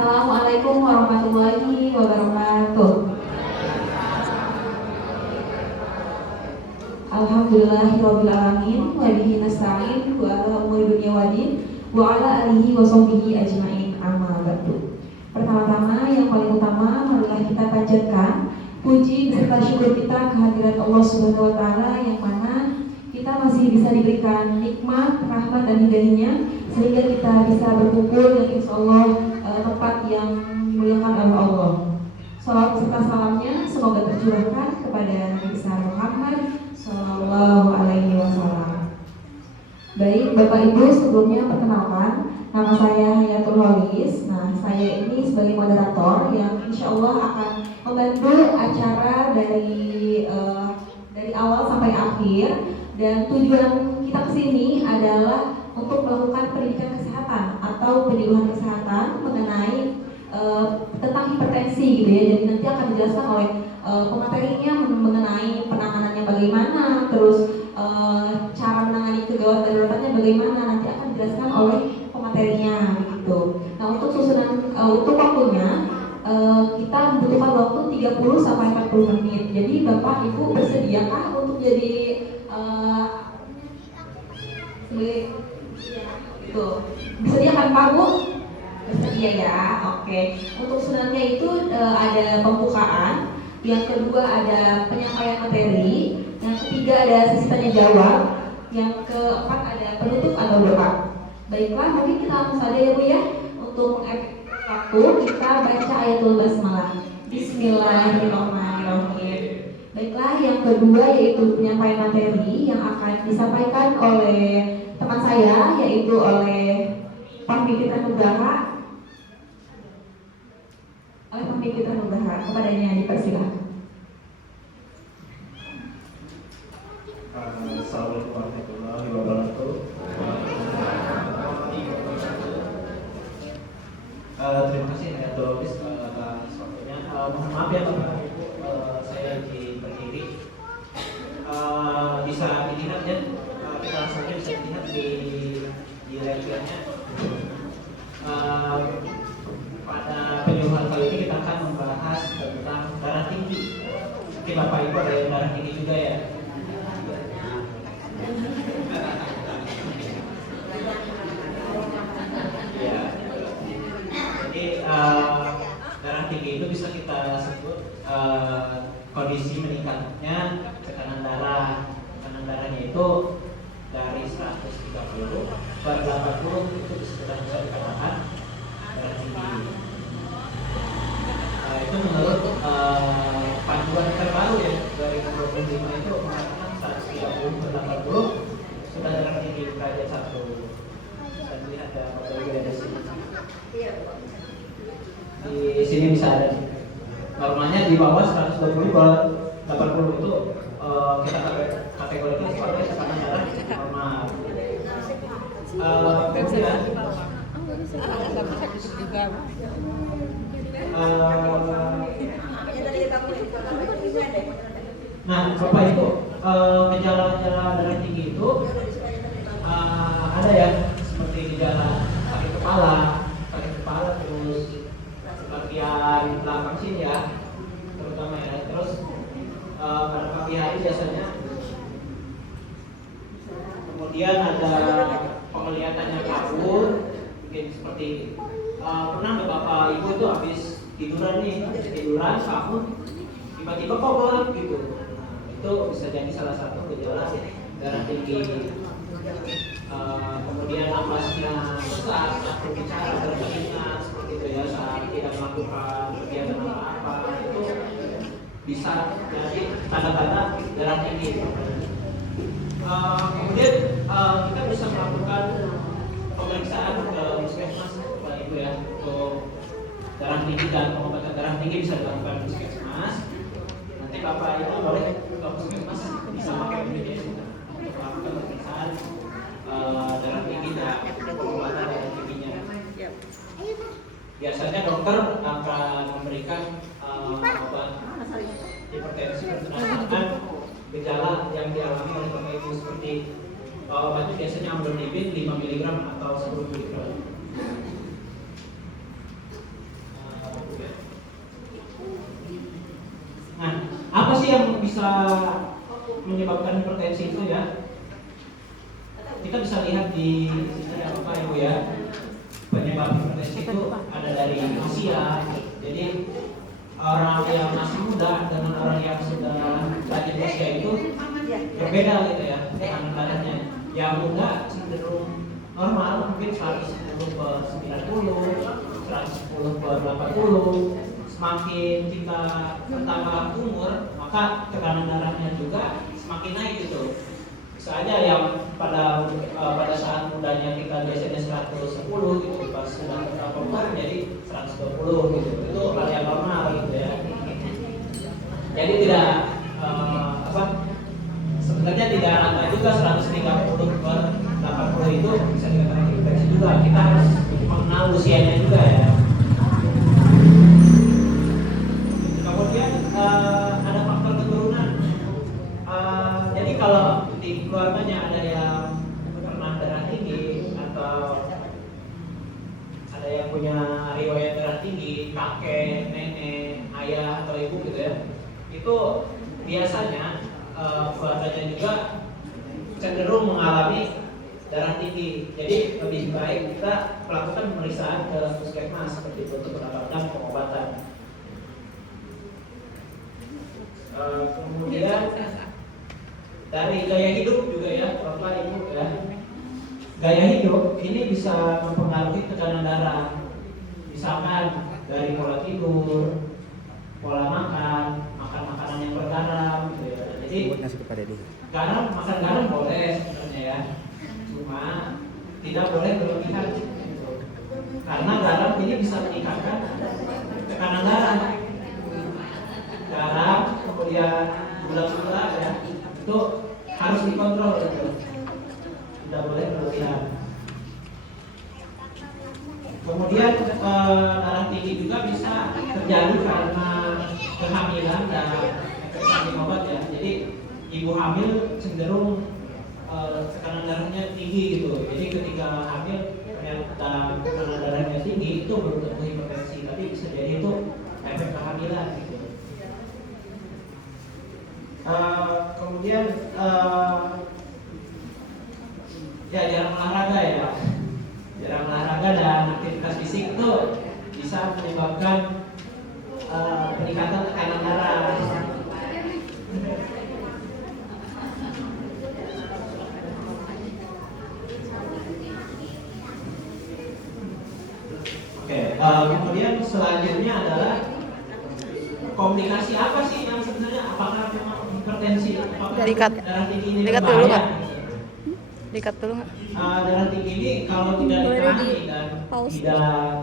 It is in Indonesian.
Assalamualaikum warahmatullahi wabarakatuh. Alhamdulillahirabbil alamin wa bihi nasta'in wa ala umuri dunya waddin wa ala alihi wa sahbihi ajmain, amma ba'du. Pertama-tama yang paling utama marilah kita panjatkan puji beserta syukur kita kehadirat Allah Subhanahu wa taala yang mana kita masih bisa diberikan nikmat, rahmat dan hidayahnya sehingga kita bisa berkumpul yang insyaallah tempat yang dimuliakan oleh Allah. Salawat serta salamnya semoga tercurahkan kepada Nabi besar Muhammad Sallallahu Alaihi Wasallam. Baik, Bapak Ibu, sebelumnya perkenalkan, nama saya Hayatul Walis. Nah, saya ini sebagai moderator yang insya Allah akan membantu acara dari awal sampai akhir. Dan tujuan kita kesini adalah untuk melakukan pendidikan kesehatan atau penyuluhan kesehatan mengenai tentang hipertensi gitu ya. Jadi nanti akan dijelaskan oleh pematerinya mengenai penanganannya bagaimana, terus cara menangani kegawat daruratnya bagaimana, nanti akan dijelaskan oleh pematerinya gitu. Nah, untuk susunan untuk waktunya kita membutuhkan waktu 30 sampai 40 menit. Jadi Bapak Ibu bersediakah untuk jadi itu disediakan Pak Bu? Bersedia ya, oke. Untuk sunatnya itu ada pembukaan, yang kedua ada penyampaian materi, yang ketiga ada sesi tanya jawab, yang keempat ada penutup atau doa. Baiklah, mungkin kita langsung saja ya Bu ya. Untuk waktu kita baca ayatul basmalah. Bismillahirrahmanirrahim. Baiklah, yang kedua yaitu penyampaian materi yang akan disampaikan oleh teman saya, yaitu oleh Pambikitan Nugraha. Kepadanya dipersilakan. Assalamualaikum warahmatullahi wabarakatuh. Terima kasih Hayatul Walis atas waktunya. Mohon maaf ya Bapak Ibu, saya lagi berdiri. Bisa dilihat ya, kita langsung aja bisa dilihat di layarnya. Pada penyuluhan kali ini kita akan membahas tentang darah tinggi. Mungkin Bapak Ibu ada yang darah tinggi juga ya. Ya. Jadi darah tinggi itu bisa kita sebut kondisi meningkatnya tekanan darah. Tekanan darahnya itu dari 130 per 80 itu sudah bisa dikatakan darah tinggi. Itu menurut panduan terbaru ya 2025 itu mengatakan 130 per 80 sudah darah tinggi derajat 1. Bisa dilihat ya Bapak Ibu dari sini. Di sini bisa ada. Normalnya di bawah 120 per 80 itu kita kategorikan sebagai tekanan darah normal. Kemudian nah, Bapak Ibu, gejala-gejala darah tinggi itu ada ya, seperti gejala sakit kepala terus bagian belakang sini ya, terutama ya. Terus pada pagi hari biasanya, kemudian ada penglihatannya kabur, mungkin seperti pernah nggak Bapak Ibu itu habis tiduran sahur tiba-tiba kok melek gitu. Itu bisa jadi salah satu gejala darah tinggi. Kemudian napasnya sesak, berbicara berkeringat seperti itu ya, saat tidak melakukan kegiatan apa-apa, itu bisa jadi tanda-tanda darah tinggi. Kemudian kita bisa melakukan pemeriksaan ke puskesmas Bapak Ibu ya, untuk darah tinggi dan pengobatan darah tinggi bisa dilakukan di puskesmas. Nanti Bapak Ibu boleh ke puskesmas bisa pakai BPJS untuk melakukan pemeriksaan darah tinggi dan pengobatan darah tingginya. Biasanya dokter akan memberikan obat hipertensi berdasarkan gejala yang dialami oleh Bapak Ibu, seperti obatnya biasanya amlodipin 5 mg atau 10 mg. sih yang bisa menyebabkan hipertensi itu ya? Kita bisa lihat di sini ya Bapak Ibu ya. Penyebab hipertensi itu ada dari usia. Jadi orang yang masih muda dengan orang yang sudah lanjut usia itu berbeda gitu ya tekanan darahnya. Yang muda cenderung normal, mungkin 110/90, 110/80. Semakin kita bertambah umur, maka tekanan darahnya juga semakin naik gitu. Bisa aja yang pada saat mudanya kita biasanya 110 gitu, pas sudah bertambah umur jadi 120 gitu. Itu hal yang normal gitu ya. Jadi tidak sebenarnya tidak ada juga 130/80 itu bisa dikatakan hipertensi juga. Kita harus mengenal usianya juga ya. Kemudian ada faktor keturunan. Jadi kalau di keluarganya ada yang pernah darah tinggi atau ada yang punya riwayat darah tinggi, kakek, nenek, ayah atau ibu gitu ya, itu biasanya keluarganya juga cenderung mengalami darah tinggi. Jadi lebih baik kita melakukan pemeriksaan ke puskesmas seperti itu untuk mendapatkan pengobatan. Kemudian dari gaya hidup juga ya Bapak Ibu ya. Gaya hidup ini bisa mempengaruhi tekanan darah. Misalkan dari pola tidur, pola makan, makan makanan yang bergaram gitu ya. Jadi makan garam boleh sebenarnya ya. Cuma tidak boleh berlebihan gitu. Karena garam ini bisa meningkatkan tekanan darah. Garam, kemudian gula-gula ya, itu harus dikontrol gitu. Tidak boleh berlebihan. Kemudian darah tinggi juga bisa terjadi karena kehamilan dan efek samping obat ya. Jadi ibu hamil cenderung tekanan darahnya tinggi gitu. Jadi ketika hamil ternyata tekanan darahnya tinggi, itu belum tentu hipertensi, tapi bisa jadi itu efek kehamilan gitu. Kemudian ya jarang olahraga ya. Jarang olahraga dan aktivitas fisik itu bisa menyebabkan peningkatan tekanan darah. Oke, kemudian selanjutnya adalah komplikasi apa sih yang sebenarnya, apakah memang hipertensi, apakah darah tinggi ini berbahaya? Dikat dulu nggak? Darah tinggi ini kalau tidak ditangani dan tidak